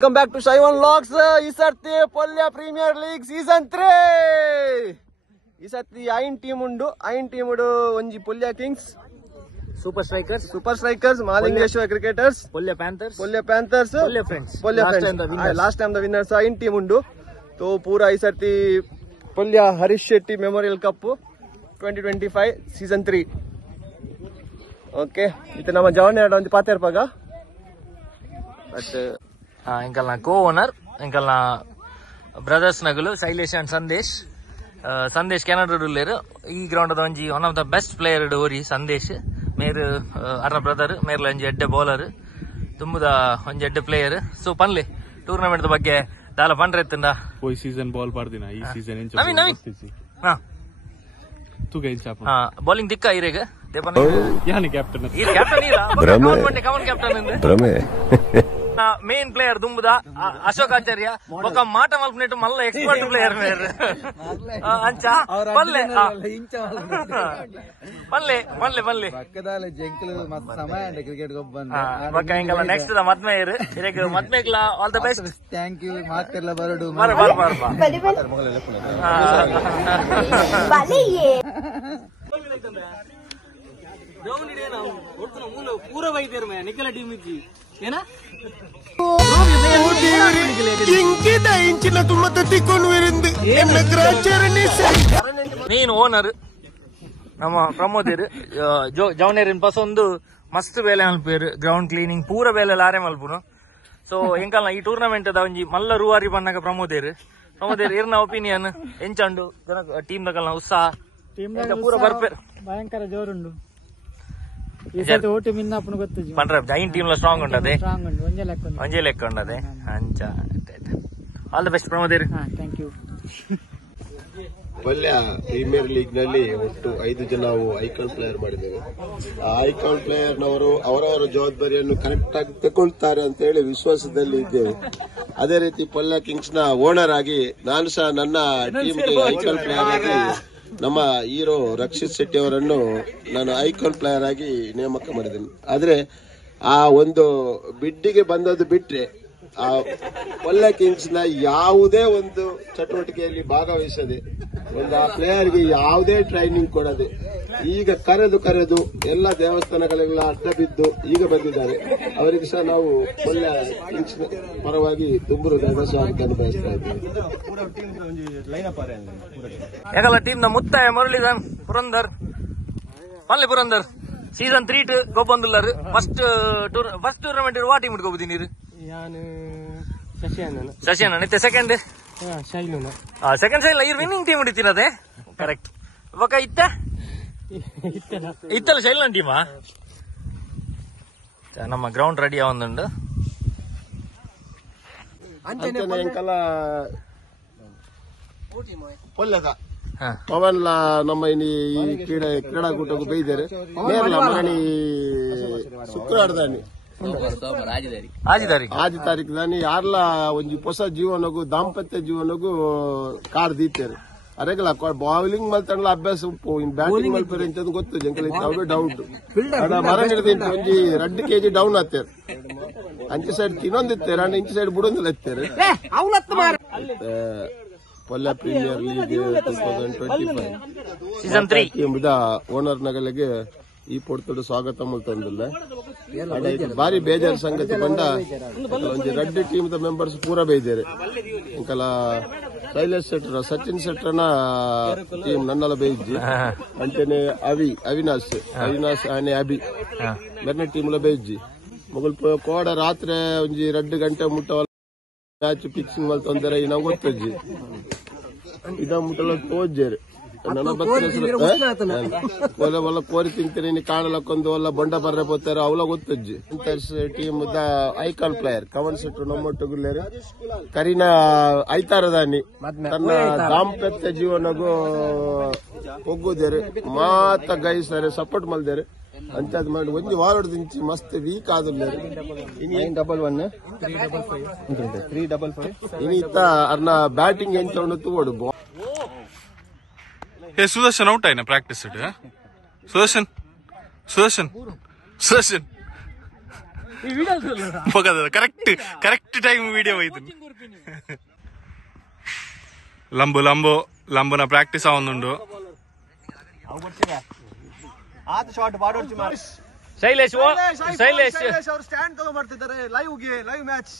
Welcome back to Shaivan Vlogs. ಈ ಸರ್ತಿ Polya premier league season 3 ಈ ಸರ್ತಿ ಐನ್ ಟೀಮ್ ಉಂಡು ಒಂಜಿ Polya kings super strikers Malingeshwara cricketers Polya panthers last time the winners ಐನ್ ಟೀಮ್ ಉಂಡು ತೋ ಪೂರಾ ಈ ಸರ್ತಿ Polya Harish Shetty memorial cup 2025 season 3 okay ಇದು ನಮ್ಮ ಜವಾನ್ ಒಂದು ಪಾತೆರ್ಪಾಗ ಬಟ್ ಇಂಕಲ್ನ ಕೋ ಓನರ್ ಇಂಕಲ್ನ ಬ್ರದರ್ಸ್ ನಗಲು ಶೈಲೇಶ್ ಅಂಡ್ ಸಂದೇಶ್ ಕೆನಡಾ ಲೇರು ಈ ಗ್ರೌಂಡ್ ಒಂಜಿ one of the best player ಓರಿ ಸಂದೇಶ್ ಮೇರ್ ಅರ್ನ ಬ್ರದರ್ ಮೇರ್ಲ ಒಂಜಿ ಎಡ್ಡೆ ಬೌಲರ್ ತುಂಬದ ಒಂಜಿ ಎಡ್ಡೆ ಪ್ಲೇಯರ್ ಸೊ ಪನ್ಲೆ ಟೂರ್ನಮೆಂಟ್ ಬಗ್ಗೆ ದಾಲ ಪಂಡ್ರೆ ಎತ್ತಂಡ ಈ ಸೀಸನ್ ಬಾಲ್ ಪಾಡ್ದಿನ ಈ ಸೀಸನ್ ನವೀನ್ ಹಾ ಬೌಲಿಂಗ್ ದಿಕ್ಕ ಇರೇಗ ಕ್ಯಾಪ್ಟನ್ ಮೇನ್ ಪ್ಲೇಯರ್ ದುಂಬುದ ಅಶೋಕ್ ಆಚಾರ್ಯ ఒక మాట మల్పనేట్టు మళ్ళా ఎక్స్పర్ట్ ప్లేయర్ మేర్ అంచా పల్లె ಪಕ್ಕದಲ್ಲಿ ಜಂಕಲ್ ಮತ್ತ ಸಮಯ ಅಂಡೆ ಕ್ರಿಕೆಟ್ ಗೆ ಬಂದ ಬಕ್ಕ ಇಂಗಲ್ಲ ನೆಕ್ಸ್ಟ್ ದ ಮದ್ಮೇರ್ ಇರೇಗ ಮದ್ಮೇಕ್ಲ all the best thank you ಮಾರ್ಕೆಲ್ಲ ಬರಡು ಬರ ಪೂರ ವೈದ್ಯರು ನಿಖಲ ಟೀಮ್ ಇಜ್ಜಿ ಏನ ಮೇನ್ ಓನರ್ ನಮ್ಮ ಪ್ರಮೋದರ್ ಜವನೇರಿನ ಪಸ ಒಂದು ಮಸ್ತ್ ಬೇಲೆ ಮಲ್ಪೇರು ಗ್ರೌಂಡ್ ಕ್ಲೀನಿಂಗ್ ಪೂರ ಬೇಲೆ ಲಾರೆ ಮಲ್ಪುನು ಸೊ ಎಂಕಲ್ನ ಈ ಟೂರ್ನಮೆಂಟ್ ದ ಒಂಜಿ ಮಲ್ಲ ರೂವಾರಿ ಬಣ್ಣಗ ಪ್ರಮೋದರ್ ಇರ್ನ ಒಪಿನಿಯನ್ ಎಂಚಂಡು ಟೀಮ್ ದಕಲ್ನ ಉತ್ಸಾಹ ಪೂರ ಬರ್ಪೇರು ಭಯಂಕರ ಜೋರುಂಡು ಈ ಸತಿ ಓಟಿ ಮಿನ್ನಪ್ಪನ ಗೊತ್ತು ಪಂಡ್ರೆ ಜೈನ್ ಟೀಮ್ ಸ್ಟ್ರಾಂಗ್ ಉಂಟದೆ ಸ್ಟ್ರಾಂಗ್ ಉಂಡು ಒಂಜೆ ಲೆಕ್ಕ ಉಂಡದೆ ಅಂಚ ಆಲ್ ದ ಬೆಸ್ಟ್ ಪ್ರಮೋದರ್ thank you Polya premier league ನಲ್ಲಿ ಒಟ್ಟು 5 ಜನ ನಾವು ಐಕಾನ್ ಪ್ಲೇಯರ್ ಮಾಡಿದ್ದೇವೆ. ಆ ಐಕಾನ್ ಪ್ಲೇಯರ್ ನವರು ಅವರವರ ಜವಾಬ್ದಾರಿಯನ್ನು ಕರೆಕ್ಟ್ ಆಗಿ ತಗೊಳ್ತಾರೆ ಅಂತ ಹೇಳಿ ವಿಶ್ವಾಸದಲ್ಲಿ ಇದ್ದೇವೆ. ಅದೇ ರೀತಿ ಪಲ್ಯ ಕಿಂಗ್ಸ್ ನ ಓನರ್ ಆಗಿ ನಾನು ಸಹ ನನ್ನ ಟೀಮ್ಗೆ ಐಕಾನ್ ಪ್ಲೇಯರ್ ಆಗಿ ನಮ್ಮ ಹೀರೋ ರಕ್ಷಿತ್ ಶೆಟ್ಟಿ ಅವರನ್ನು ನಾನು ಐಕಾನ್ ಪ್ಲೇಯರ್ ಆಗಿ ನೇಮಕ ಮಾಡಿದ್ದೇನೆ. ಆದ್ರೆ ಆ ಒಂದು ಬಿಡ್ಡಿಗೆ ಬಂದದ್ದು ಬಿಟ್ರೆ ಆ ಪೊಲ್ಯ ಕಿಂಗ್ಸ್ ನ ಯಾವುದೇ ಒಂದು ಚಟುವಟಿಕೆಯಲ್ಲಿ ಭಾಗವಹಿಸದೆ ಒಂದು ಆ ಪ್ಲೇಯರ್ಗೆ ಯಾವುದೇ ಟ್ರೈನಿಂಗ್ ಕೊಡದೆ ಈಗ ಕರೆದು ಎಲ್ಲ ದೇವಸ್ಥಾನಗಳೆಲ್ಲ ಅಡ್ಡ ಬಿದ್ದು ಈಗ ಬಂದಿದ್ದಾರೆ. ಅವರಿಗೆ ಸಹ ನಾವು ಪೊಲ್ಯ ಕಿಂಗ್ಸ್ ಪರವಾಗಿ ತುಂಬು ಸ್ವಾಗತ ಬಯಸ್ತಾ ಇದ್ದೇವೆ. ಟೀಮ್ ನ ಮುತ್ತಾಯ ಮುರಳೀಧರ್ ಪುರಂದರ್ ಸೀಸನ್ 3 ಗೊಬ್ಬಂದುಲ್ಲರು ಫಸ್ಟ್ ಟೂರ್ನಮೆಂಟ್ ವಾ ಟೀಮ್ ಇಟ್ಕೋಬುದಿ ನೀರು ಶಶಿಯಣ್ಣ ನಿತ್ಯ ಸೆಕೆಂಡ್ ಸೆಕೆಂಡ್ ಸೈಲ್ ಇರ್ ವಿನ್ನಿಂಗ್ ಟೀಮ್ ಹಿಡಿತೀನದೆ ಕರೆಕ್ಟ್ ಇವಾಗ ಇತ್ತಲ್ಲ ಶೈಲ್ ಟೀಮಾ ನಮ್ಮ ಗ್ರೌಂಡ್ ರೆಡಿ ಆವೊಂದುಂಡು ಪೊಲ್ಯದ ಪವನ್ಲ ನಮ್ಮ ಈ ಕ್ರೀಡಾಕೂಟಕ್ಕೂ ಬೈದಾರೆ ಶುಕ್ರವಾರದಾನಿ ಆಜಿ ತಾರೀಕು ದಾನಿ ಯಾರ್ಲ ಒಂಜಿ ಹೊಸ ಜೀವನಗೂ ದಾಂಪತ್ಯ ಜೀವನಗೂ ಕಾರ್ ದೀತಾರೆ ಅರೆಗಲ ಬೌಲಿಂಗ್ ಮಲ್ತಂಡ್ಲ ಅಭ್ಯಾಸ ಉಪ್ಪು ಬ್ಯಾಟಿಂಗ್ ಮಲ್ಪೇರೆ ಅಂತ ಗೊತ್ತು ಜಂಕಲ್ ಅವೇ ಡೌಟ್ ಮರ ಹಿಡಿದ ಒಂಜಿ 2 kg ಡೌನ್ ಆಗ್ತಾರೆ ಅಂಚೆ ಸೈಡ್ ತಿನ್ನೊಂದಿತ್ತೇರೆ ಇಂಚೆ ಸೈಡ್ ಬಿಡೊಂದಿಲ್ಲ ಎತ್ತೇರೆ ಪೊಲ್ಯ ಪ್ರೀಮಿಯರ್ ಲೀಗ್ 2025 ಸೀಸನ್ 3 ಎಂಬುದ ಓನರ್ ನಗಲಿಗೆ ಈ ಪೊಡ್ತೋಡು ಸ್ವಾಗತ ಮುಲ್ತಂದಿಲ್ಲ ಬಾರಿ ಬೇಜಾರು ಸಂಗತಿ ಬಂದ ಒಂಜಿ 2 ಟೀಮ್ ದ ಮೆಂಬರ್ಸ್ ಪೂರ ಬೇಜಾರೆ ಇಂಕಲ ಶೈಲೇಶ್ ಶೆಟ್ಟರ್ ಸಚಿನ್ ಶೆಟ್ಟರ್ನ ಟೀಮ್ ನನ್ನಲ ಬೇಯ್ಜಿ ಅಂಚನೆ ಅವಿನಾಶ್ ಆನೆ ಅಭಿ ಬೇರೆ ಟೀಮ್ ಲ ಬೇಯ್ಜಿ ಮೊಗಲ್ ಕೋಡ ರಾತ್ರಿ ಒಂಜಿ 2 ಗಂಟೆ ಮುಟ್ಟ ಮ್ಯಾಚ್ ಫಿಕ್ಸಿಂಗ್ ಮಲ್ ತೊಂದರೆ ನಾವು ಗೊತ್ತಜ್ಜಿ ಇದ ಮುಟ್ಟಲ ತೋಜೇರು ನನ್ನ ಒಲ್ಲ ಕೋರಿ ತಿಂತೀನಿ ನೀ ಕಾಣಲಕ್ಕೊಂದು ಒಲ್ಲ ಬೊಂಡ ಬರ್ರೆ పోతారు ಅವಲ ಗೊತ್ತಜ್ಜಿ ಟೀಮ್ ದ ಐಕಾನ್ ಪ್ಲೇಯರ್ ಕಮನ್ ಸೆಟ್ ನಮ್ಮೊಟ್ಟುಗುಲ್ಲೇರು ಕರೀನ ಐತಾರದಾನಿ ತನ್ನ ದಾಂಪತ್ಯ ಜೀವನಗೂ ಹೋಗುದೇರು ಮಾತ ಗೈಸರೆ ಸಪೋರ್ಟ್ ಮಲ್ದೇರು ಅಂಚದ್ ಮಾಡಿ ಒಂಜಿ ವಾರಡ್ ದಿಂಚಿ ಮಸ್ತ್ ವೀಕ್ ಆದುಲ್ಲೇರು 911 ಇನ್ನಿತ್ತ ಅರ್ನ ಬ್ಯಾಟಿಂಗ್ ಎಂಚ ತೋಡು ಸುದರ್ಶನ್ ಔಟ್ ಆಯ್ನ practice Sudarshan correct time video ಹೋಯ್ತು. ಲಂಬುನ ಪ್ರಾಕ್ಟೀಸ್ ಆವೊಂದುಂಡು. ಶೈಲೇಶ್ ಅವರು ಸ್ಟ್ಯಾಂಡ್ ತಗೊಂಡ್ಬರ್ತಿದ್ದಾರೆ ಲೈವ್ ಮ್ಯಾಚ್.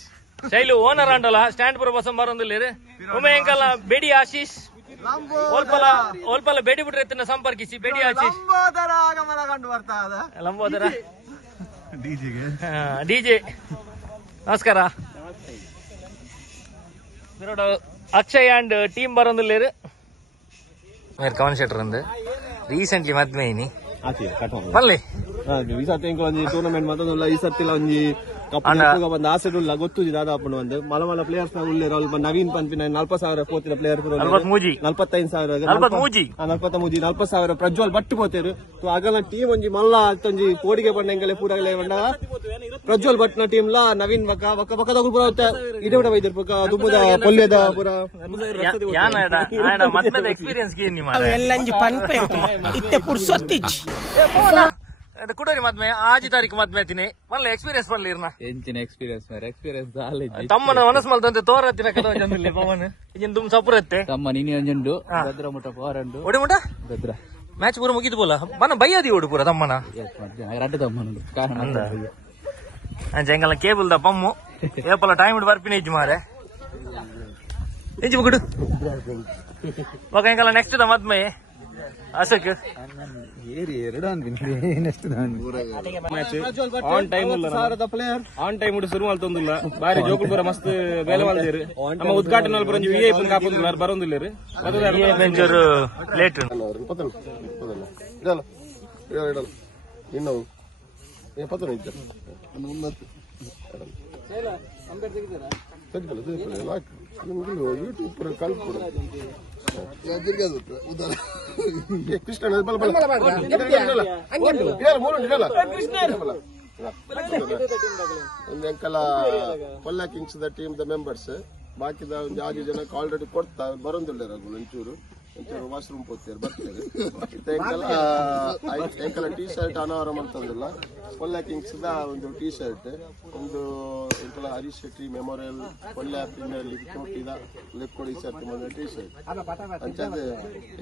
ಶೈಲು ಓನರ್ ಅಂಡಲ್ಲ ಸ್ಟ್ಯಾಂಡ್ ಪೂರ ಬಸ್ ಬರೋದಿಲ್ಲ. ಒಮ್ಮೆ ಎಂಕಲ್ಲ ಬೆಡಿ ಆಶೀಶ್ ಓಲ್ಪಲ ಬೆಡಿ ಬಿಟ್ರೆ ಎತ್ತಿನ ಸಂಪರ್ಕಿಸಿ ಬೆಡಿ ಆಶೀಶ್ ಆಗಮನ ಕಂಡು ಬರ್ತಾ ಲಂಬೋದರ ಡಿಜೆ ನಮಸ್ಕಾರ. ಅಕ್ಷಯ್ ಅಂಡ್ ಟೀಮ್ ಬರೋದಿಲ್ಲ. ಕವನ್ ಶೆಟ್ರ್ ಅಂದ್ ರೀಸೆಂಟ್ಲಿ ಮದ್ವೆ ಇನಿ ಬನ್ನಿ ಈ ಸರ್ತಿ ಒಂಜಿ ಟೂರ್ನಮೆಂಟ್ ಮತ್ತೊಂದು ಈ ಸರ್ತಿ ಒಂಜಿ ಬಂದ ಆಸೆ ಉಲ್ಲ ಗೊತ್ತು ದಾದಾಪುಂಡು ಒಂದು ಮಲ ಪ್ಲೇಯರ್ಸ್ ಉಳ್ಳೇರು ಅಲ್ಪ ನವೀನ್ ಪಂಪಿನ 40,000 ಪೋತಿನ ಪ್ಲೇಯರ್ 45,000 40,000 ಪ್ರಜ್ವಲ್ ಬಟ್ಟು ಪೋತೇರು ಆಗಲ ಟೀಮ್ ಒಂಜಿ ಮಲ್ಲ ಒಂಜಿ ಕೋಡಿಗೆ ಬಂಡ ಪೂರಗಲೇ ಬಂಡ ಪ್ರಜ್ವಲ್ ಭಟ್ನ ಟೀಮ್ ಲ ನವೀನ್ ಬಕ್ಕ ಪೂರ ಇದೇ ಬಿಡ ವೈದ್ಯರು ಪಕ್ಕ ದುಬ್ಬದ ಪೊಲ್ಯದ ಪೂರ ಎಕ್ಸ್ಪೀರಿಯನ್ಸ್ ಕುಡೋರಿ ಮದ್ಮೆ ಆಜಿ ತಾರೀಕು ಮದ್ಮೆ ತಿನಿ ಮಲ್ಲ ಎಕ್ಸ್ಪೀರಿಯನ್ಸ್ ಬರ್ಲಿ ಎಂಚಿನ ಎಕ್ಸ್ಪೀರಿಯನ್ಸ್ ತಮ್ಮನ ಮನಸ್ಮಲ್ದಂತೆ ತೋರತ್ತಿನ ಕದ ಜಂದಲ್ಲಿ ಪವನ್ ಇಜಿನ್ ತುಮ್ ಸಪುರತ್ತೆ ತಮ್ಮ ನೀನು ಅಂಜಂಡು ಭದ್ರ ಮುಟ ಪೋರಂಡು ಒಡಿ ಮುಟ ಭದ್ರ ಮ್ಯಾಚ್ ಪೂರ ಮುಗಿದು ಬೋಲ ಬನ್ನ ಬೈಯದಿ ಓಡು ಪೂರ ತಮ್ಮನ ರಡ್ಡು ತಮ್ಮನು ಕಾರಣ ಜಂಗಲ ಕೇಬಲ್ ದ ಪಮ್ಮು ಏಪಲ ಟೈಮ್ ಇಡ್ ಬರ್ಪಿನ ಇಜ್ಜು ಮಾರೆ ಇಂಚು ಮುಗಿಡು ಓಕೆ ಎಂಕಲ್ಲ ನೆಕ್ಸ್ಟ್ ದ ಮದ್ಮೆ ಅಶಕ್ ಆನ್ ಟೈಮ್ ಶುರು ಮಾಡ್ತೊಂದಿಲ್ಲ ಬಾರಿ ಜೋಕುಲ್ ಪೂರ ಮಸ್ತ್ ಬೇಲೆ ಮಾಡ್ತೀರಿ ನಮ್ಮ ಉದ್ಘಾಟನೆ ಪೂರ ವಿಐಪಿ ಕಾಪೊಂದಿಲ್ಲ ಬರೋದಿಲ್ಲ ಲೇಟ್ ಇನ್ನು ಯೂಟ್ಯೂಬ್ ಪೂರ ಕಲ್ಪುಡು ಎಂಕಲ ಕೊಲ್ಲ ಕಿಂಗ್ಸ್ ದ ಟೀಮ್ ದ ಮೆಂಬರ್ಸ್ ಬಾಕಿದ ಒಂದು 6 ಜನಕ್ಕೆ ಆಲ್ರೆಡಿ ಕೊಡ್ತಾ ಬರೋದಿಲ್ಲ ಒಂಚೂರು ವಾಶ್ರೂಮ್ ಹೋಗ್ತಾರೆ ಬರ್ತಾರೆ ಎಂಕಲ ಟೀ ಶರ್ಟ್ ಅನಾವರ ಮಾಡ್ತಂದಿಲ್ಲ ಕೊಲ್ಲ ಕಿಂಗ್ಸ್ ದ ಒಂದು ಟೀ ಶರ್ಟ್ ಒಂದು ಎಂಕಲ ಹರೀಶ್ ಶೆಟ್ಟಿ ಮೆಮೋರಿಯಲ್ ಕೊಲ್ಲ ಪ್ರೀಮಿಯರ್ ಲೀಗ್ ಕೋಟಿದ ಲೆಕ್ಕೊಡಿ ಶರ್ಟ್ ಟೀ ಶರ್ಟ್ ಅಂಚೆ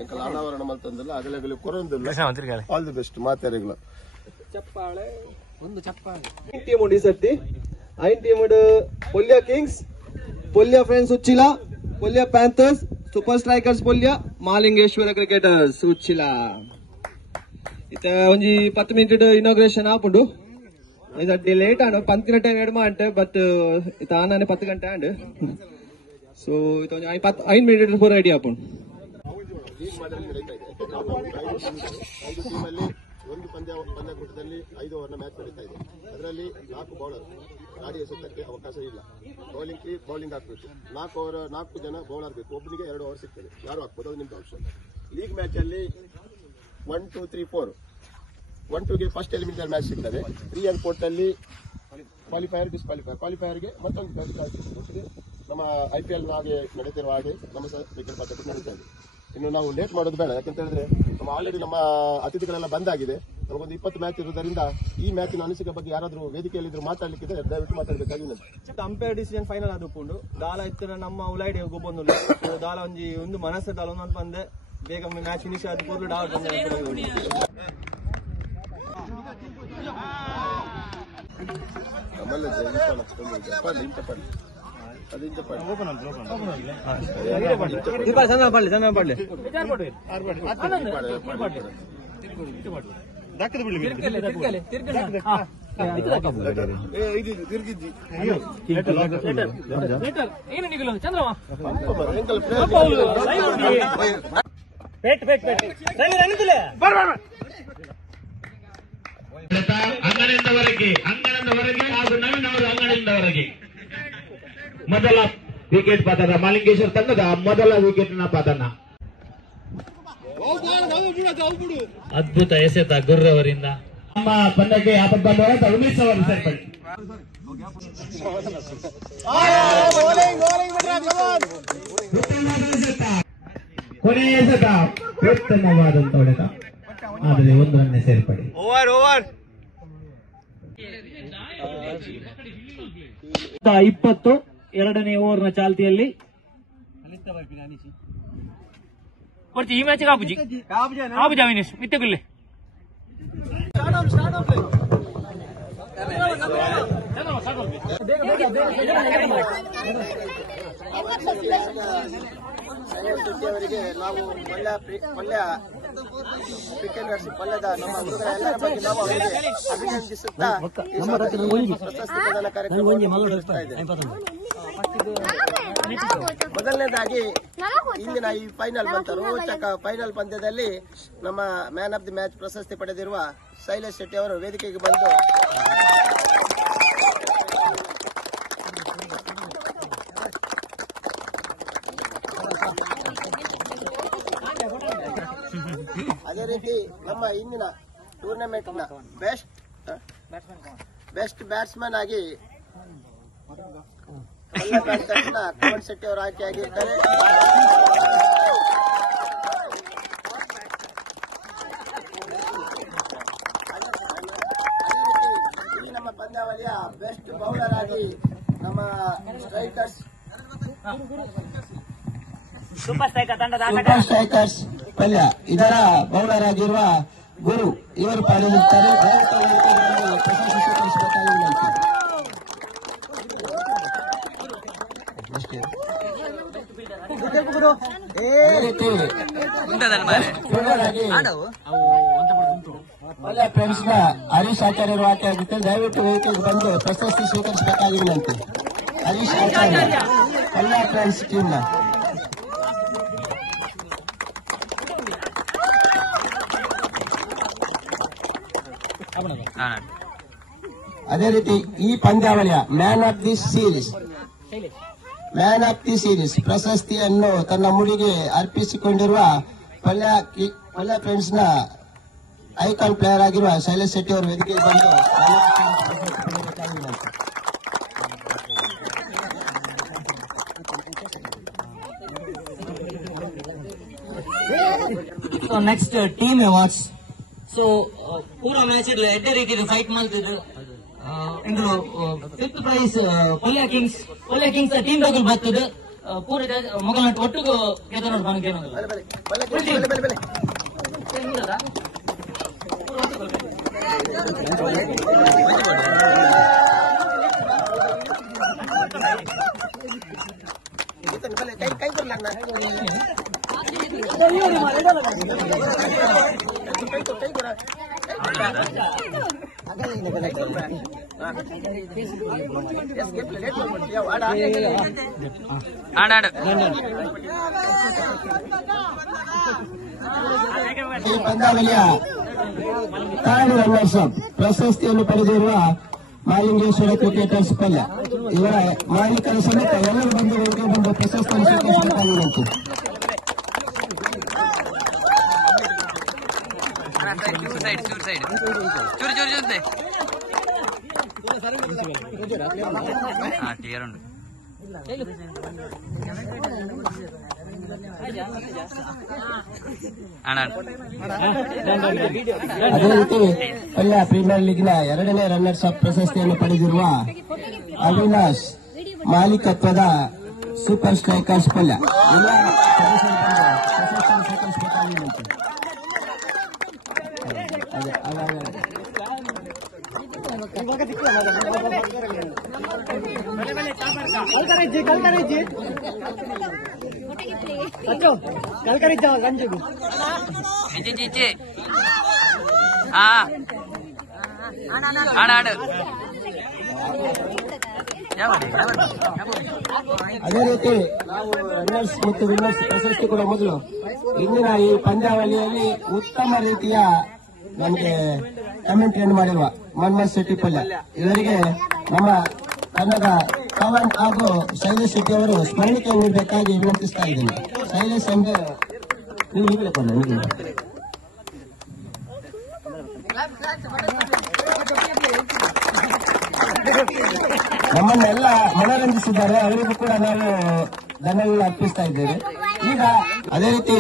ಎಂಕಲ ಅನಾವರಣ ಮಾಡ್ತಂದಿಲ್ಲ ಅಗಲಗಲಿ ಕೊರೊಂದಿಲ್ಲ. ಆಲ್ ದಿ ಬೆಸ್ಟ್ ಮಾತಾರಿಗಳ ಟೀಮ್ ಉಂಡು ಈ ಸರ್ತಿ ಐನ್ team Polya kings Polya friends Uchila Polya panthers super strikers Polya Malingeshwara cricketers Uchila ಇತ್ತ ಒಂಜಿ 10 ಮಿನಿಟ್ ಇನಾಗ್ರೇಷನ್ ಆಪುಂಡು ಇದಕ್ಕೆ ಲೇಟ್ ಆಂಡ್ ಪಂತಿನ ಟೈಮ್ ಎಡ್ಮ ಅಂಟೆ ಬಟ್ ಇತ್ತ ಆನಾನೆ 10 ಗಂಟೆ ಆಂಡ್ ಸೊ ಇತ್ತ ಒಂಜಿ 5 ಮಿನಿಟ್ ಪೂರ ರೆಡಿ ಆಪುಂಡು. ಒಂದು ಪಂದ್ಯಕೂಟದಲ್ಲಿ 5 ಓವರ್ನ ಮ್ಯಾಚ್ ನಡೀತಾ ಇದೆ. ಅದರಲ್ಲಿ 4 ಬೌಲರ್ ಗಾಡಿ ಎಸೆತಕ್ಕೆ ಅವಕಾಶ ಇಲ್ಲ. ಬೌಲಿಂಗ್ ಹಾಕಬೇಕು. 4 ಜನ ಬೌಲರ್ ಬೇಕು. ಒಬ್ಬನಿಗೆ 2 ಓವರ್ ಸಿಗ್ತದೆ. ಯಾರು ಹಾಕ್ಬೋದು ಅದು ನಿಮ್ದು ಆಪ್ಷನ್. ಲೀಗ್ ಮ್ಯಾಚ್ ಅಲ್ಲಿ 1, 2, 3, 4 1-2ಗೆ ಫಸ್ಟ್ ಎಲಿಮಿನೇಟರ್ ಮ್ಯಾಚ್ ಸಿಗ್ತದೆ. 3 and 4 ಅಲ್ಲಿ ಕ್ವಾಲಿಫೈಯರ್ ಡಿಸ್ಕ್ವಾಲಿಫೈಯರ್ ಕ್ವಾಲಿಫೈಯರ್ಗೆ ಮತ್ತೊಂದು ನಮ್ಮ IPL ಹಾಗೆ ನಡೀತಿರುವ ಹಾಗೆ ನಮ್ಮ ಕ್ರಿಕೆಟ್ ಪದ್ಧತಿ ನಡೀತಾ ಇದೆ. ಇನ್ನು ನಾವು ಲೇಟ್ ಮಾಡೋದು ಬೇಡ, ಯಾಕಂತ ಹೇಳಿದ್ರೆ ನಮ್ಮ ಆಲ್ರೆಡಿ ನಮ್ಮ ಅತಿಥಿಗಳೆಲ್ಲ ಬಂದಾಗಿದೆ. ನಮಗೊಂದು 20 ಮ್ಯಾಚ್ ಇರುವುದರಿಂದ ಈ ಮ್ಯಾಚಿನ ಅನಿಸಿಕೆ ಬಗ್ಗೆ ಯಾರಾದ್ರೂ ವೇದಿಕೆಯಲ್ಲಿ ಮಾತಾಡ್ಲಿಕ್ಕೆ ದಯವಿಟ್ಟು ಮಾತಾಡಬೇಕಾಗಿದೆ. ಅಂಪೈರ್ ಡಿಸಿಷನ್ ಫೈನಲ್ ಆದುಕೊಂಡು ದಾಲ ಇತ್ತು ನಮ್ಮ ಉಲೈಡ್ ಗೊಬ್ಬೊಂದುಲ್ಲ ದಾಲ ಒಂದು ಮನಸ್ಸು ದಾಲ ಒಂದು ಬಂದೆ ಬೇಗ ಮ್ಯಾಚ್ ಫಿನಿಶ್ ಆದ ಕೂಡಲೇ ಡಾಲ್ ಅಂಗಣದಿಂದವರೆಗೆ ಹಾಗೂ ನವೀನ್ ಅವರು ಅಂಗಣದಿಂದವರೆಗೆ ಮೊದಲ ವಿಕೆಟ್ ಪತನ ಮಾಲಿಂಗೇಶ್ವರ ತಂಡದ ಮೊದಲ ವಿಕೆಟ್ನ ಪತನ. ಅದ್ಭುತ ಎಸೆತ ಗುರ್ರವರಿಂದ. ನಮ್ಮ ಪಂದ್ಯಕ್ಕೆ ಬಂದವರ ಉಮೇಶ್ ಅವರು ಸೇರ್ಪಡೆ. ಕೊನೆಯ ಎಸೆತ ಉತ್ತಮವಾದಂತ ಹೊಡೆತ, ಆದರೆ 1 ರನ್ ಸೇರ್ಪಡೆ. 20 ಎರಡನೇ ಓವರ್ನ ಚಾಲ್ತಿಯಲ್ಲಿ ಈ ಮ್ಯಾಚ್ ಕಾಬುಜಿ ವಿನೇಶ್ ಮಿತ್ತಗುಲ್ಲೆ ಅವರಿಗೆ ನಾವು ಒಳ್ಳೆಯ ಕ್ರಿಕೆಟರ್ಸ್ ಪಲ್ಯದ ನಮ್ಮ ಹುಡುಗರ ಎಲ್ಲರ ಬಗ್ಗೆ ನಾವು ಅವರಿಗೆ ಅಭಿನಂದಿಸುತ್ತಾ ಪ್ರಶಸ್ತಿ ಪ್ರದಾನ ಕಾರ್ಯಕ್ರಮ ನಡೆಸ್ತಾ ಇದ್ದೇವೆ. ಮೊದಲನೇದಾಗಿ ಇಂದಿನ ಈ ಫೈನಲ್ ಬಂತ ರೋಚಕ ಫೈನಲ್ ಪಂದ್ಯದಲ್ಲಿ ನಮ್ಮ ಮ್ಯಾನ್ ಆಫ್ ದಿ ಮ್ಯಾಚ್ ಪ್ರಶಸ್ತಿ ಪಡೆದಿರುವ ಶೈಲೇಶ್ ಶೆಟ್ಟಿ ಅವರು ವೇದಿಕೆಗೆ ಬಂದು ಅದೇ ರೀತಿ ನಮ್ಮ ಇಂದಿನ ಟೂರ್ನಮೆಂಟ್ ನ ಬೆಸ್ಟ್ ಬ್ಯಾಟ್ಸ್ಮನ್ ಆಗಿ ಕಮಲ್ ಶೆಟ್ಟಿ ಅವರು ಆಯ್ಕೆಯಾಗಿದ್ದಾರೆ. ಈ ನಮ್ಮ ಪಂದ್ಯಾವಳಿಯ ಬೆಸ್ಟ್ ಬೌಲರ್ ಆಗಿ ನಮ್ಮ ಸ್ಟ್ರೈಕರ್ಸ್ ಸೂಪರ್ ಸ್ಟ್ರೈಕರ್ಸ್ ಪಲ್ಯ ಇದರ ಬೌಲರ್ ಆಗಿರುವ ಗುರು ಇವರು ಪಾಲ್ಗೊಳ್ಳುತ್ತಾರೆ. ಪಲ್ಯ ಫ್ರೆಂಡ್ಸ್ ನ ಹರೀಶ್ ಆಚಾರ್ಯರು ಆಯ್ಕೆ ಆಗುತ್ತೆ. ದಯವಿಟ್ಟು ವೇದಿಕೆಗೆ ಬಂದು ಪ್ರಶಸ್ತಿ ಸ್ವೀಕರಿಸಬೇಕಾಗಿ ವಿನಂತಿ. ಹರೀಶ್ ಆಚಾರ್ಯ ಪಲ್ಯ ಫ್ರೆಂಡ್ಸ್ ಟೀಮ್ ನ ಅದೇ ರೀತಿ ಈ ಪಂದ್ಯಾವಳಿಯ ಮ್ಯಾನ್ ಆಫ್ ದಿ ಸೀರೀಸ್ ಪ್ರಶಸ್ತಿಯನ್ನು ತನ್ನ ಮುಡಿಗೆ ಅರ್ಪಿಸಿಕೊಂಡಿರುವ ಪಲ್ಯ ಫ್ರೆಂಡ್ಸ್ ನ ಐಕಾನ್ ಪ್ಲೇಯರ್ ಆಗಿರುವ ಶೈಲೇಶ್ ಶೆಟ್ಟಿ ಅವರು ವೇದಿಕೆಗೆ ಬಂದು ನೆಕ್ಸ್ಟ್ ಟೀಮ್ ಅವಾರ್ಡ್ಸ್. ಸೊ ಪೂರ ಮ್ಯಾಚ್ ಎಡ್ಡೆ ರೀತಿಯ ಫೈಟ್ ಮಾಡ್ತಿದ್ರು. ಇಂದು 5th ಪ್ರೈಸ್ ಪಲ್ಯ ಕಿಂಗ್ಸ್ ಟೀಮ್ ಬಗ್ಗೆ ಬರ್ತದೆ. ಪೂರ ಮಗನ ಒಟ್ಟಿಗೆ ಗೆದ್ದು ನೋಡಿ ನನಗೆ ಈ ಪಂದ್ಯಾವಳಿಯ ಥರ್ಡ್ ರನ್ನರ್ಸ್ ಅಪ್ ಪ್ರಶಸ್ತಿಯನ್ನು ಪಡೆದಿರುವ ಮಾಲಿಂಗೇಶ್ವರ ಕ್ರಿಕೆಟರ್ಸ್ ಪಲ್ಯ ಇವರ ಮಾಲೀಕರ ಸಮೇತ ಎಲ್ಲರೂ ಬಂದು ಪ್ರಶಸ್ತಿಯನ್ನು ಸ್ವೀಕರಿಸಬೇಕಾಗಿರುವಂತೆ. ಅದೇ ರೀತಿ ಪಲ್ಯ ಪ್ರೀಮಿಯರ್ ಲೀಗ್ನ 2ನೇ ರನ್ನರ್ಸ್ ಅಪ್ ಪ್ರಶಸ್ತಿಯನ್ನು ಪಡೆದಿರುವ ಅವಿನಾಶ್ ಮಾಲೀಕತ್ವದ ಸೂಪರ್ ಸ್ಟ್ರೈಕರ್ಸ್ ಪಲ್ಯ ಎಲ್ಲ ಪ್ರಶಸ್ತಿಯನ್ನು ಸ್ವೀಕರಿಸಬೇಕಾಗಿರುವಂತೆ. ಅದೇ ರೀತಿ ನಾವು ರನ್ನರ್ಸ್ ಮತ್ತು ವಿನ್ನರ್ಸ್ ಪ್ರಶಸ್ತಿ ಕೊಡುವ ಮೊದಲು ಇಂದಿನ ಈ ಪಂದ್ಯಾವಳಿಯಲ್ಲಿ ಉತ್ತಮ ರೀತಿಯ ನಮಗೆ ಕಮೆಂಟ್ರಿಯನ್ನು ಮಾಡಿರುವ ಮನ್ಮಥ್ ಶೆಟ್ಟಿ ಪಲ್ಯ ಇವರಿಗೆ ನಮ್ಮ ಕನ್ನಡ ಪವನ್ ಹಾಗೂ ಶೈಲೇಶ್ ಶೆಟ್ಟಿ ಅವರು ಸ್ಮರಣಿಕೆ ನೀಡಬೇಕಾಗಿ ವಿನಂತಿಸ್ತಾ ಇದ್ದೀನಿ. ಶೈಲೇಶ್ ಅಂದ್ರೆ ನೀವು ಈಗಲೇ ನಮ್ಮನ್ನೆಲ್ಲ ಮನರಂಜಿಸಿದ್ದಾರೆ. ಅವರಿಗೂ ಕೂಡ ನಾವು ಧನ್ಯವಾದ ಅರ್ಪಿಸ್ತಾ ಇದ್ದೇವೆ. ಈಗ ಅದೇ ರೀತಿ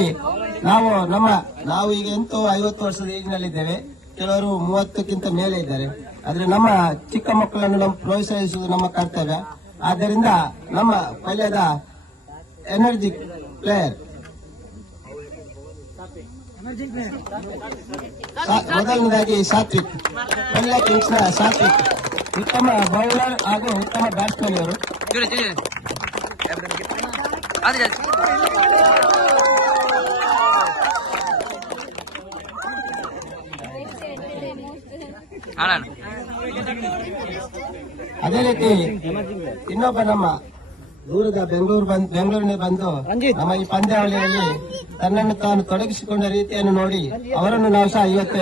ನಾವು ಈಗ ಎಂತೂ 50 ವರ್ಷದ ಏಜ್ನಲ್ಲಿದ್ದೇವೆ, ಕೆಲವರು 30ಕ್ಕಿಂತ ಮೇಲೆ ಇದ್ದಾರೆ. ಆದ್ರೆ ನಮ್ಮ ಚಿಕ್ಕ ಮಕ್ಕಳನ್ನು ನಾವು ಪ್ರೋತ್ಸಾಹಿಸುವುದು ನಮ್ಮ ಕರ್ತವ್ಯ. ಆದ್ದರಿಂದ ನಮ್ಮ ಪಲ್ಯದ ಎನರ್ಜಿ ಪ್ಲೇಯರ್ ಮೊದಲನೇದಾಗಿ ಸಾತ್ವಿಕ್, ಪಲ್ಯ ಕಿಂಗ್ಸ್ ನ ಸಾತ್ವಿಕ್ ಉತ್ತಮ ಬೌಲರ್ ಹಾಗೂ ಉತ್ತಮ ಬ್ಯಾಟ್ಸ್ಮನ್ ಇವರು. ಅದೇ ರೀತಿ ಇನ್ನೊಬ್ಬ ನಮ್ಮ ದೂರದ ಬೆಂಗಳೂರಿನ ಬಂದು ನಮ್ಮ ಈ ಪಂದ್ಯಾವಳಿಯಲ್ಲಿ ತನ್ನನ್ನು ತಾನು ತೊಡಗಿಸಿಕೊಂಡ ರೀತಿಯನ್ನು ನೋಡಿ ಅವರನ್ನು ನಾವು ಸಹ ಇವತ್ತು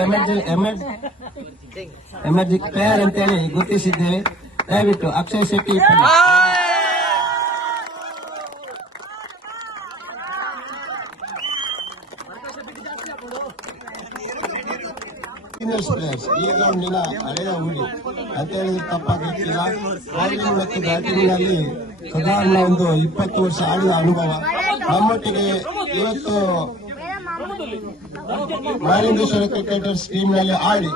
ಎಮರ್ಜಿ ಪ್ಲೇಯರ್ ಅಂತೇಳಿ ಗುರುತಿಸಿದ್ದೇವೆ. ದಯವಿಟ್ಟು ಅಕ್ಷಯ್ ಶೆಟ್ಟಿ ಪ್ಲೇಯರ್ಸ್ ಈ ಗ್ರೌಂಡಿನ ಹಳೆಯ ಹುಡಿ ಅಂತ ಹೇಳಿದ್ರೆ ತಪ್ಪಾಗಲಿಕ್ಕಿಲ್ಲ. ಬೌಲಿಂಗ್ ಮತ್ತು ಬ್ಯಾಟಿಂಗ್ ನಲ್ಲಿ ಸಾಧಾರಣ ಒಂದು 20 ವರ್ಷ ಆಡಿದ ಅನುಭವ. ನಮ್ಮೊಟ್ಟಿಗೆ ಇವತ್ತು ಮಹಾಲಿಂಗೇಶ್ವರ ಕ್ರಿಕೆಟರ್ಸ್ ಟೀಮ್ ನಲ್ಲಿ ಆಡಿ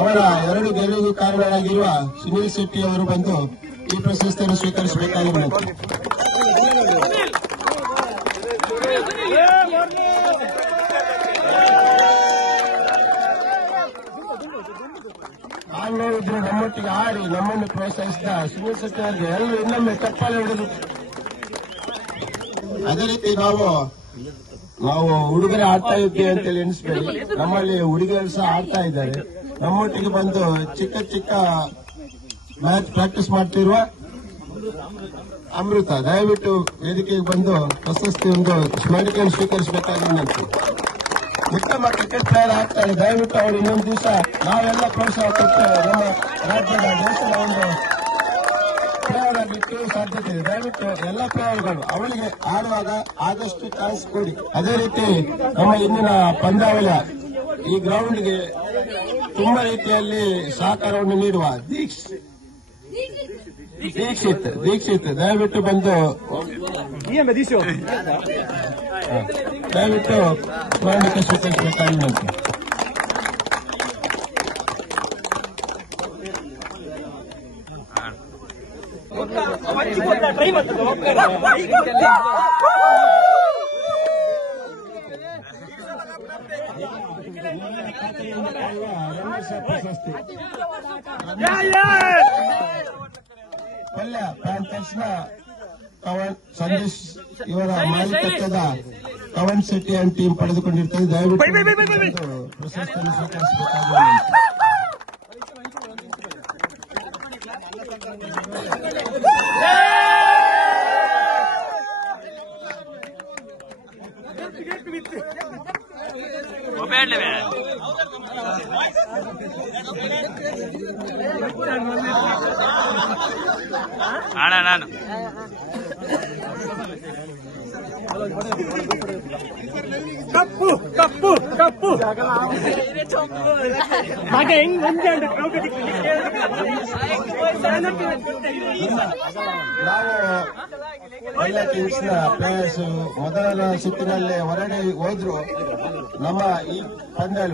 ಅವರ 2 ಗೆಲುವಿಗೆ ಕಾರಣರಾಗಿರುವ ಸುನೀಲ್ ಶೆಟ್ಟಿ ಅವರು ಬಂದು ಈ ಪ್ರಶಸ್ತಿಯನ್ನು ಸ್ವೀಕರಿಸಬೇಕಾಗಿದೆ. ನೋಡಿದ್ರೆ ನಮ್ಮೊಟ್ಟಿಗೆ ಆಡಿ ನಮ್ಮನ್ನು ಪ್ರೋತ್ಸಾಹಿಸಿದ ಸುನೀಲ್ ಶೆಟ್ಟಿ ಅವರಿಗೆ ಎಲ್ಲರೂ ಇನ್ನೊಮ್ಮೆ ಚಪ್ಪಾಳೆ ಹೊಡೆದು. ಅದೇ ರೀತಿ ನಾವು ಹುಡುಗರೇ ಆಡ್ತಾ ಇದ್ದೀವಿ ಅಂತೇಳಿ ಎಣಿಸ್ಬೇಡಿ, ನಮ್ಮಲ್ಲಿ ಹುಡುಗಿಯರು ಸಹ ಆಡ್ತಾ ಇದ್ದಾರೆ. ನಮ್ಮೊಟ್ಟಿಗೆ ಬಂದು ಚಿಕ್ಕ ಮ್ಯಾಚ್ ಪ್ರಾಕ್ಟೀಸ್ ಮಾಡ್ತಿರುವ ಅಮೃತ ದಯವಿಟ್ಟು ವೇದಿಕೆಗೆ ಬಂದು ಪ್ರಶಸ್ತಿ ಒಂದು ಸ್ಮರಣಿಕೆಯನ್ನು ಸ್ವೀಕರಿಸಬೇಕಾಗಿದೆ. ಉತ್ತಮ ಕ್ರಿಕೆಟ್ ಪ್ಲೇಯರ್ ಆಗ್ತಾರೆ. ದಯವಿಟ್ಟು ಅವರು ಇನ್ನೊಂದು ದಿವಸ ನಾವೆಲ್ಲ ಪ್ರೋತ್ಸಾಹ ಕೊಟ್ಟು ನಮ್ಮ ರಾಜ್ಯದ ದೇಶದ ಒಂದು ಪ್ಲೇಯರ್ ಆಗಲಿಕ್ಕೆ ಸಾಧ್ಯತೆ ಇದೆ. ದಯವಿಟ್ಟು ಎಲ್ಲ ಪ್ಲೇಯರ್ಗಳು ಅವಳಿಗೆ ಆಡುವಾಗ ಆದಷ್ಟು ಚಾನ್ಸ್ ಕೊಡಿ. ಅದೇ ರೀತಿ ನಮ್ಮ ಇಂದಿನ ಪಂದ್ಯಾವಳಿಯ ಈ ಗ್ರೌಂಡ್ಗೆ ತುಂಬಾ ರೀತಿಯಲ್ಲಿ ಸಹಕಾರವನ್ನು ನೀಡುವ ದೀಕ್ಷಿತ್ ದಯವಿಟ್ಟು ಬಂದು ದಯವಿಟ್ಟು ಸ್ಮರಣಿಕೆ ಸ್ವೀಕರಿಸಬೇಕಾಗಿದೆ. ಪಲ್ಯ ಪ್ಯಾಂಥರ್ಸ್ ನ ಸಂದೇಶ್ ಇವರ ಮಾಲೀಕತ್ವದ ಕವನ್ ಶೆಟ್ಟಿ ಅಂಡ್ ಟೀಮ್ ಪಡೆದುಕೊಂಡಿರ್ತದೆ. ದಯವಿಟ್ಟು ಪ್ರಶಸ್ತಿಯನ್ನು ಸ್ವೀಕರಿಸಬೇಕಾಗಿದೆ. ನಾನು ಕಪ್ಪು ಹಾಗೆ ಹೆಂಗ್ ಒಂದೇ ಪಲ್ಯ ಕಿಂಗ್ಸ್ ನ ಪ್ಲೇಯರ್ಸ್ ಮೊದಲ ಸುತ್ತಿನಲ್ಲೇ ಹೊರಗಡೆ ಹೋದ್ರು. ನಮ್ಮ ಈ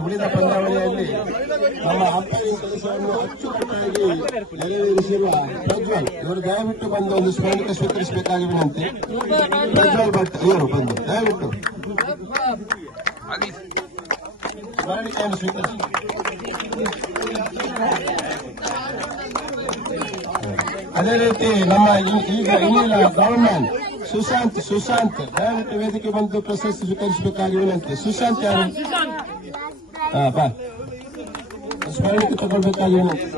ಉಳಿದ ಪಂದ್ಯಾವಳಿಯಲ್ಲಿ ನಮ್ಮ ಅಂಪೈರಿಂಗ್ ಕೆಲಸವನ್ನು ಅಚ್ಚುಕಟ್ಟಾಗಿ ನೆರವೇರಿಸಿರುವ ಪ್ರಜ್ವಲ್ ಇವರು ದಯವಿಟ್ಟು ಬಂದು ಒಂದು ಸ್ಮರಣಿಕೆ ಸ್ವೀಕರಿಸಬೇಕಾಗಿ ವಿನಂತಿ. ಪ್ರಜ್ವಲ್ ಭಟ್ ಇವರು ಬಂದು ದಯವಿಟ್ಟು ಸ್ಮರಣಿಕೆಯನ್ನು ಸ್ವೀಕರಿಸಿ. ಅದೇ ರೀತಿ ನಮ್ಮ ಈಗ ಇನ್ನಿಲ್ಲ ಗವರ್ಮೆಂಟ್ ಸುಶಾಂತ್ ದಯವಿಟ್ಟು ವೇದಿಕೆ ಬಂದು ಪ್ರಶಸ್ತಿ ಸ್ವೀಕರಿಸಬೇಕಾಗಿ ವಿನಂತಿ. ಸುಶಾಂತ್ ಯಾರು? ಬಾ ಸ್ಮರಣಿಕೆ ತಗೊಳ್ಬೇಕಾಗಿ ವಿನಂತಿ.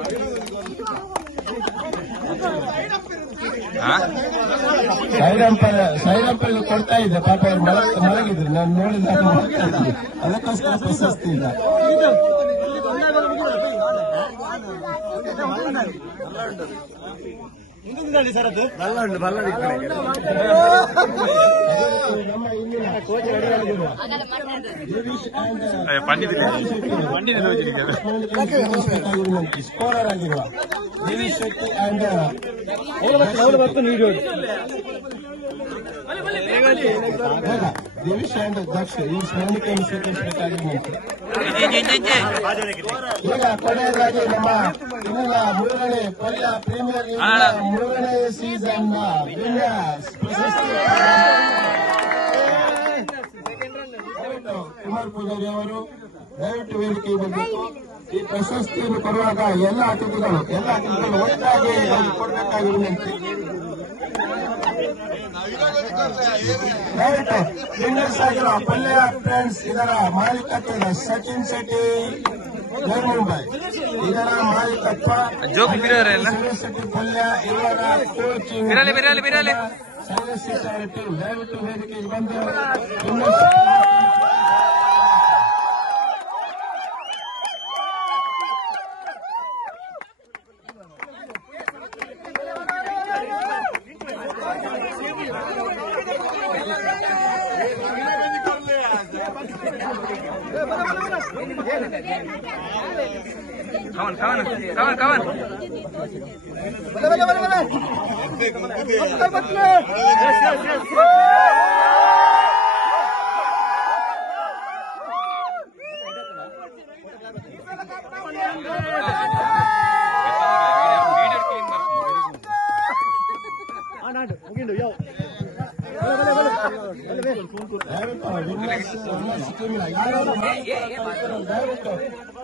ಸೈಡ್ ಅಂಪೈರ್ ಕೊಡ್ತಾ ಇದ್ದೆ, ಪಾಪ ಅವ್ರು ಮಲಗಿದ್ರು, ನಾನು ನೋಡಿದ ಅದಕ್ಕೋಸ್ಕರ ಪ್ರಶಸ್ತಿ ಇಲ್ಲ. ಸ್ಕೋರರ್ ಆಗಿರುವ ದಿವಿಶ್ ಶೆಟ್ಟಿ ಅಂಡ್ ದಿವಿಶ್ ಅಂಡ್ ದಕ್ಷ ಈ ಸ್ಮರಣಿಕೆಯನ್ನು ಸ್ವೀಕರಿಸಬೇಕಾಗಿ ಈಗ ಕೊನೆಯದಾಗಿ ನಮ್ಮ ಇಂದಿನ ಮೂರನೇ ಪಲ್ಯ ಪ್ರೀಮಿಯರ್ ಲೀಗ್ನ ಮೂರನೇ ಸೀಸನ್ ವಿನ್ನರ್ಸ್ ಪ್ರಶಸ್ತಿ ಕುಮಾರ್ ಪೂಜಾರಿ ಅವರು ದಯವಿಟ್ಟು ವೇದಿಕೆ ಬಂದಿತ್ತು. ಈ ಪ್ರಶಸ್ತಿಯನ್ನು ಕೊಡುವಾಗ ಎಲ್ಲ ಅತಿಥಿಗಳು ಒಟ್ಟಾಗಿ ಕೊಡಬೇಕಾಗಿ ವಿನಂತಿ. ದಯವಿಟ್ಟು ವಿನ್ನರ್ಸ್ ಆಗಿರುವ ಪಲ್ಯ ಫ್ರೆಂಡ್ಸ್ ಇದರ ಮಾಲೀಕತ್ವದ ಸಚಿನ್ ಶೆಟ್ಟಿ ಮುಂಬೈ, ಇದರ ಮಾಲೀಕತ್ವ ಶೆಟ್ಟಿ ಪಲ್ಯ, ಇವರ ಕೋಚಿಂಗ್ ದಯವಿಟ್ಟು ವೇದಿಕೆಗೆ ಬಂದು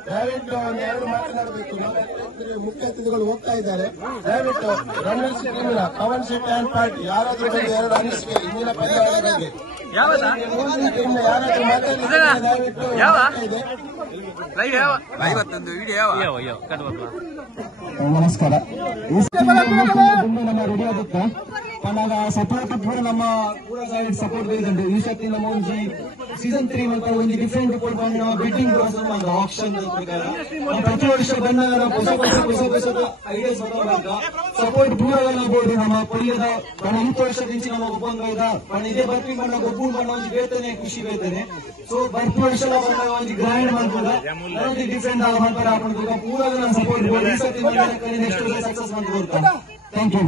ದಯವಿಟ್ಟು ಒಂದೆರಡು ಮಾತನಾಡಬೇಕು. ಮುಖ್ಯ ಅತಿಥಿಗಳು ಹೋಗ್ತಾ ಇದ್ದಾರೆ. ದಯವಿಟ್ಟು ರನ್ನರ್ಸ್ ಟೀಮಿನ ಪವನ್ ಶೆಟ್ಟಿ ಅಂಡ್ ಪಾರ್ಟಿ ಯಾರಾದ್ರೂ ಎರಡು ಅನಿಸಿಕೆ ಇಂದಿನ ಪಂದ್ಯಗಳ ಬಗ್ಗೆ ಟೀಮ್ನ ಯಾರಾದ್ರೂ ಮಾತಾಡಿದ್ರೆ ದಯವಿಟ್ಟು ನಮಸ್ಕಾರ. ನಮ್ಮ ರೆಡಿ ಆಗುತ್ತೆ ಪನ್ನಾಗ ಸಪೋರ್ಟ್ ಕೂಡ ನಮ್ಮ ಕೂಡ ಸೈಡ್ ಸಪೋರ್ಟ್ ಬೇಕಂಡು ಈ ಸತಿ ನಮ್ಮ ಒಂಜಿ ಸೀಸನ್ 3 ಅಂತ ಒಂದು ಡಿಫ್ರೆಂಟ್ ರಿಪೋರ್ಟ್ ಬಂದು ನಾವು ಬಿಡ್ಡಿಂಗ್ ಪ್ರೋಸೆಸ್ ಮಾಡಿದ ಆಪ್ಷನ್ ಪ್ರಕಾರ ಪ್ರತಿ ವರ್ಷ ಬಂದಾಗ ಹೊಸ ಐಡಿಯಾಸ್ ಬಂದಾಗ ಸಪೋರ್ಟ್ ಪೂರ ಬೋರ್ಡು ನಮ್ಮ ಪಲ್ಯದ ಬಣ್ಣ 20 ವರ್ಷದಿಂದ ನಮ್ಮ ಒಬ್ಬಂಗ ಇದ ಬಣ್ಣ ಇದೇ ಬರ್ತಿ ಬಣ್ಣ ಒಬ್ಬು ಬಣ್ಣ ಒಂದು ಬೇತನೆ ಖುಷಿ ಬೇತನೆ. ಸೊ ಬರ್ತಿ ವರ್ಷ ಬಂದಾಗ ಒಂದು ಗ್ರ್ಯಾಂಡ್ ಮಾಡ್ಬೋದ ಒಂದು ಡಿಫ್ರೆಂಟ್ ಆಗ ಮಾಡ್ತಾರೆ ಹಾಕೊಂಡು ಪೂರ ನಮ್ಮ ಸಪೋರ್ಟ್ ಬೋರ್ಡ್ ಈ ಸತಿ ನೆಕ್ಸ್ಟ್ ಸಕ್ಸಸ್ ಮಾಡ್ಬೋದು. Thank you.